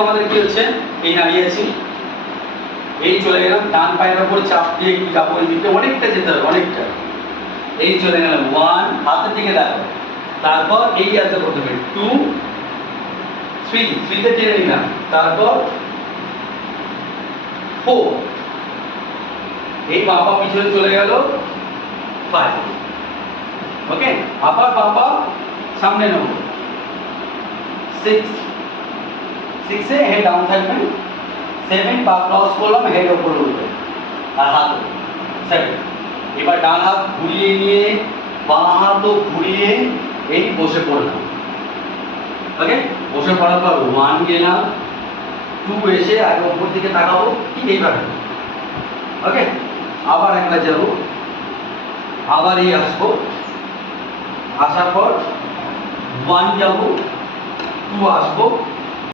আমাদের কি হচ্ছে, এই দাঁড়িয়ে আছি, এই চলে গেলাম ডান পায়ের উপর চাপ দিয়ে একটু যাবো এই দিকে, অনেকটা যেতে হবে, অনেকটা। এই চলে গেলাম 1, হাতের দিকে দেখো, তারপর এই আসবে প্রথমে 2, 3 তে টেনে নিলাম, তারপর 4, এই বাবা পিছনে চলে গেল 5, ওকে। আবার বাবা সামনে নেব 6 এ হেড ডাউন থাকবেন, 7 পা ক্রস করলাম, হেড উপরে উঠবে আর হাত 7। এবার ডান হাত ঘুরিয়ে নিয়ে বাঁ হাতও ঘুরিয়ে এই বসে পড়লাম, ওকে। বসে পড়ার পর 1 গেলাম, 2 এসে আগে উপর দিকে তাকাবো, ঠিক এইভাবে, ওকে। আবার একবার যাব, আবার এই আসবো, আসার পর 1 যাব, 2 আসবো,